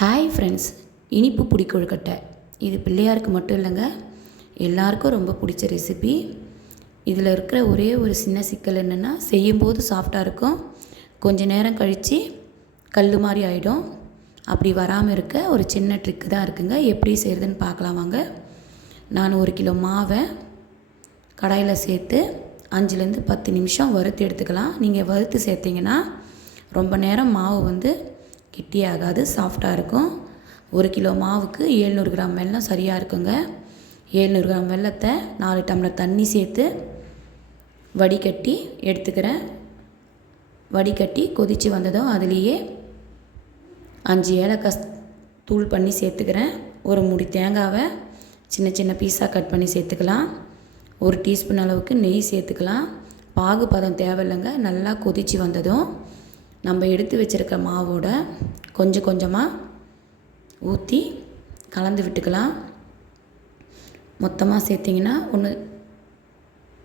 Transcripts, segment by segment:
Hi friends இனிப்பு புடி கொழுக்கட்டை இது பிள்ளையாருக்கு மட்டும் இல்லைங்க எல்லாருக்கும் ரொம்ப பிடிச்ச ரெசிபி இதில் இருக்கிற ஒரே ஒரு சின்ன சிக்கல் என்னென்னா செய்யும்போது சாஃப்டாக இருக்கும். கொஞ்ச நேரம் கழித்து கல் மாதிரி ஆகிடும் அப்படி வராமல் இருக்க ஒரு சின்ன ட்ரிக்கு தான் இருக்குங்க. எப்படி செய்கிறதுன்னு பார்க்கலாம் வாங்க. நான் ஒரு கிலோ மாவை கடாயில் சேர்த்து அஞ்சுலேருந்து பத்து நிமிஷம் வறுத்து எடுத்துக்கலாம். நீங்கள் வறுத்து சேர்த்திங்கன்னா ரொம்ப நேரம் மாவு வந்து கெட்டியாகாது சாஃப்டாக இருக்கும். ஒரு கிலோ மாவுக்கு ஏழ்நூறு கிராம் வெல்லம் சரியாக இருக்குங்க. ஏழ்நூறு கிராம் வெல்லத்தை நாலு டம்ளர் தண்ணி சேர்த்து வடிகட்டி எடுத்துக்கிறேன். வடிகட்டி கொதித்து வந்ததும் அதுலேயே அஞ்சு ஏலக்காய் தூள் பண்ணி சேர்த்துக்கிறேன். ஒரு முடி தேங்காவை சின்ன சின்ன பீஸாக கட் பண்ணி சேர்த்துக்கலாம். ஒரு டீஸ்பூன் அளவுக்கு நெய் சேர்த்துக்கலாம். பாகு பதம் தேவையில்லைங்க. நல்லா கொதித்து வந்ததும் நம்ம எடுத்து வச்சுருக்க மாவோட கொஞ்சம் கொஞ்சமாக ஊற்றி கலந்து விட்டுக்கலாம். மொத்தமாக சேர்த்திங்கன்னா ஒன்று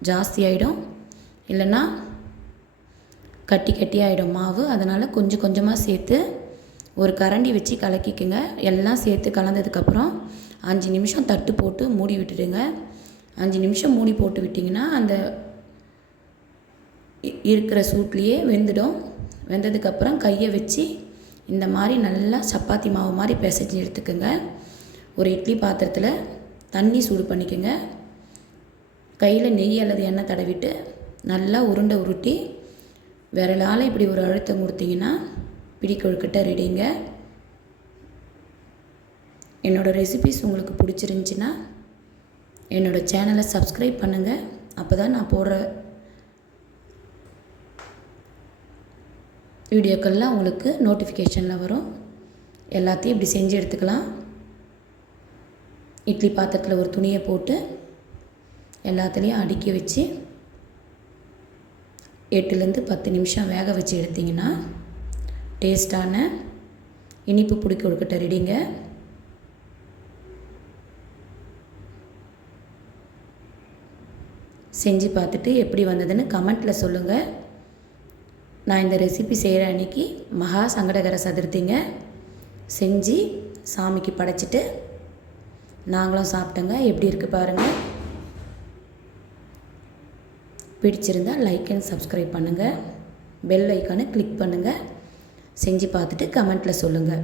ஜாஸ்தி ஆகிடும் இல்லைன்னா கட்டி கட்டி ஆகிடும் மாவு. அதனால் கொஞ்சம் கொஞ்சமாக சேர்த்து ஒரு கரண்டி வச்சு கலக்கிக்குங்க. எல்லாம் சேர்த்து கலந்ததுக்கப்புறம் அஞ்சு நிமிஷம் தட்டு போட்டு மூடி விட்டுடுங்க. அஞ்சு நிமிஷம் மூடி போட்டு விட்டிங்கன்னா அந்த இருக்கிற சூட்லேயே வெந்துடும். வெந்ததுக்கப்புறம் கையை வச்சு இந்த மாதிரி நல்லா சப்பாத்தி மாவு மாதிரி பிசைஞ்சு எடுத்துக்கோங்க. ஒரு இட்லி பாத்திரத்தில் தண்ணி சூடு பண்ணிக்கோங்க. கையில் நெய் அல்லது எண்ணெய் தடவிட்டு நல்லா உருண்டை உருட்டி விரலால் இப்படி ஒரு அழுத்தம் கொடுத்தீங்கன்னா பிடி ரெடிங்க என்னோடய ரெசிபிஸ் உங்களுக்கு பிடிச்சிருந்துச்சின்னா என்னோடய சேனலை சப்ஸ்கிரைப் பண்ணுங்கள் அப்போ தான் நான் போடுற வீடியோக்கள்லாம் உங்களுக்கு நோட்டிஃபிகேஷனில் வரும். எல்லாத்தையும் இப்படி செஞ்சு எடுத்துக்கலாம். இட்லி பாத்திரத்தில் ஒரு துணியை போட்டு எல்லாத்துலேயும் அடுக்கி வச்சு எட்டுலேருந்து பத்து நிமிஷம் வேக வச்சு எடுத்திங்கன்னா டேஸ்டான இனிப்பு பிடிக்க கொடுக்கட்ட ரெடிங்க செஞ்சு பார்த்துட்டு எப்படி வந்ததுன்னு கமெண்ட்டில் சொல்லுங்கள் நான் இந்த ரெசிபி செய்கிற அன்றைக்கி மகா சங்கடகர சதுர்த்திங்க. செஞ்சு சாமிக்கு படைச்சிட்டு நாங்களும் சாப்பிட்டோங்க. எப்படி இருக்குது பாருங்கள் பிடிச்சிருந்தால் லைக் அண்ட் சப்ஸ்கிரைப் பண்ணுங்கள் பெல் ஐக்கானை கிளிக் பண்ணுங்கள் செஞ்சு பார்த்துட்டு கமெண்ட்டில் சொல்லுங்கள்